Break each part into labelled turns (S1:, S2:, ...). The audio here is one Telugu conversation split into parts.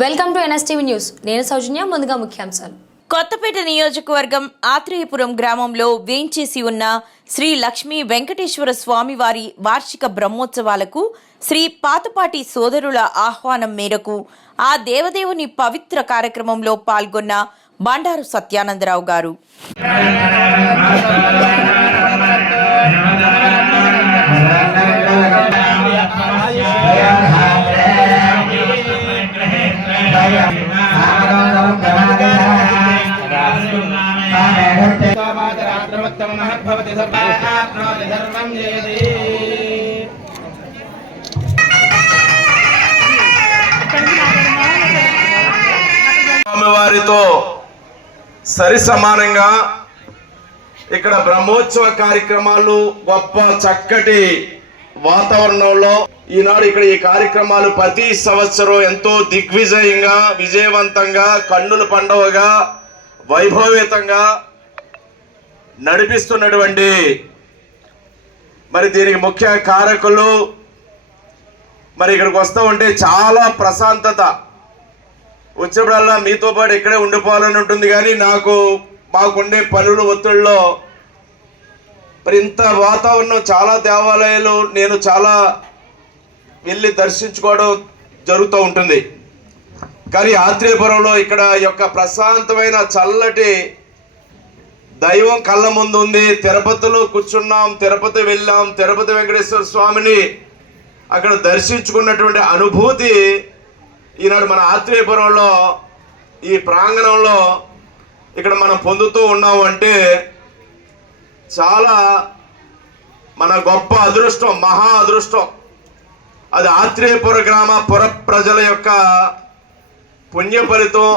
S1: Welcome to NSTV news. నేను సౌజన్య ముందుగా ముఖ్యాంశాలు.
S2: కొత్తపేట నియోజకవర్గం ఆత్రేయపురం గ్రామంలో వేంచేసి ఉన్న శ్రీ లక్ష్మీ వెంకటేశ్వర స్వామివారి వార్షిక బ్రహ్మోత్సవాలకు శ్రీ పాతపాటి సోదరుల ఆహ్వానం మేరకు ఆ దేవదేవుని పవిత్ర కార్యక్రమంలో పాల్గొన్న బండారు సత్యానందరావు గారు.
S3: महद्भवति सर्वाप्नोति सर्वं जयति
S4: స్వామివారితో సరి సమానంగా ఇక్కడ బ్రహ్మోత్సవ కార్యక్రమాలు గొప్ప చక్కటి వాతావరణంలో ఈనాడు ఇక్కడ ఈ కార్యక్రమాలు ప్రతి సంవత్సరం ఎంతో దిగ్విజయంగా విజయవంతంగా కన్నుల పండుగగా వైభవేతంగా నడిపిస్తున్నటువంటి మరి దీనికి ముఖ్య కారకులు మరి ఇక్కడికి వస్తూ ఉంటే చాలా ప్రశాంతత. వచ్చినప్పుడల్లా మీతో పాటు ఇక్కడే ఉండిపోవాలని ఉంటుంది కానీ నాకు మాకుండే పనులు ఒత్తిడిలో మరి ఇంత వాతావరణం చాలా దేవాలయాలు నేను చాలా వెళ్ళి దర్శించుకోవడం జరుగుతూ ఉంటుంది. కానీ ఆత్రేయపురంలో ఇక్కడ యొక్క ప్రశాంతమైన చల్లటి దైవం కళ్ళ ముందు ఉంది. తిరుపతిలో కూర్చున్నాం తిరుపతి వెళ్ళాం తిరుపతి వెంకటేశ్వర స్వామిని అక్కడ దర్శించుకున్నటువంటి అనుభూతి ఈనాడు మన ఆత్రేయపురంలో ఈ ప్రాంగణంలో ఇక్కడ మనం పొందుతూ ఉన్నాం అంటే చాలా మన గొప్ప అదృష్టం మహా అదృష్టం. అది ఆత్రేయపుర గ్రామ పుర ప్రజల యొక్క పుణ్య ఫలితం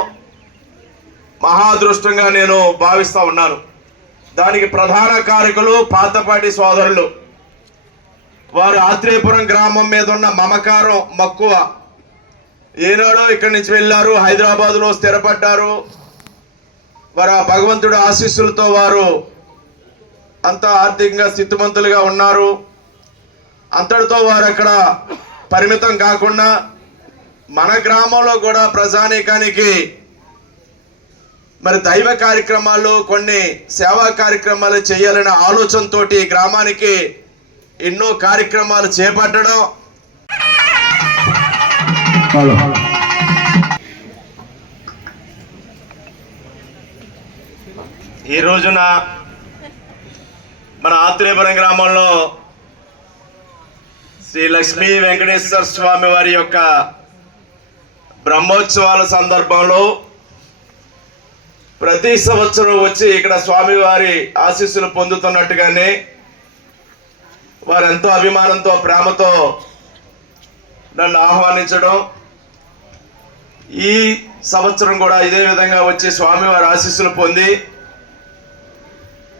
S4: మహా అదృష్టంగా నేను భావిస్తూ ఉన్నాను. దానికి ప్రధాన కారకులు పాతపాటి సోదరులు. వారు ఆత్రేయపురం గ్రామం మీద ఉన్న మమకారం మక్కువ. ఏనాడో ఇక్కడి నుంచి వెళ్ళారు హైదరాబాద్లో స్థిరపడ్డారు. వారు ఆ భగవంతుడు ఆశీస్సులతో వారు అంత ఆర్థికంగా స్థితిమంతులుగా ఉన్నారు. అంతటితో వారు అక్కడ పరిమితం కాకుండా మన గ్రామంలో కూడా ప్రజానీకానికి మరి దైవ కార్యక్రమాలు కొన్ని సేవా కార్యక్రమాలు చేయాలనే ఆలోచనతో ఈ గ్రామానికి ఎన్నో కార్యక్రమాలు చేపట్టడం. ఈ రోజున మన ఆత్రేయపురం గ్రామంలో శ్రీ లక్ష్మీ వెంకటేశ్వర స్వామి వారి యొక్క బ్రహ్మోత్సవాల సందర్భంలో ప్రతి సంవత్సరం వచ్చి ఇక్కడ స్వామివారి ఆశీస్సులు పొందుతున్నట్టుగానే వారెంతో అభిమానంతో ప్రేమతో నన్ను ఆహ్వానించడం ఈ సంవత్సరం కూడా ఇదే విధంగా వచ్చి స్వామివారి ఆశీస్సులు పొంది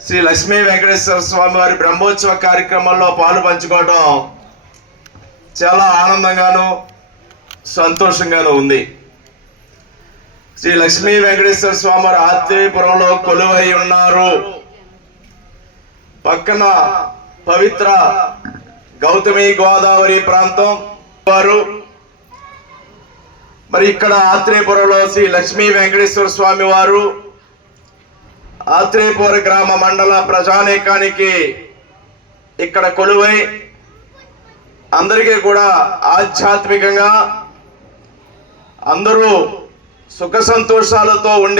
S4: శ్రీ లక్ష్మీ వెంకటేశ్వర స్వామివారి బ్రహ్మోత్సవ కార్యక్రమంలో పాలు పంచుకోవడం చాలా ఆనందంగాను సంతోషంగాను ఉంది. శ్రీ లక్ష్మీ వెంకటేశ్వర స్వామి ఆత్రేయపురంలో కొలువై ఉన్నారు. పక్కన పవిత్ర గౌతమి గోదావరి ప్రాంతం వారు. మరి ఇక్కడ ఆత్రేయపురంలో శ్రీ లక్ష్మీ వెంకటేశ్వర స్వామి వారు. ఆత్రేయపుర గ్రామ మండల ప్రజానేకానికి ఇక్కడ కొలువై అందరికీ కూడా ఆధ్యాత్మికంగా అందరూ సుఖ సంతోషాలతో ఉండే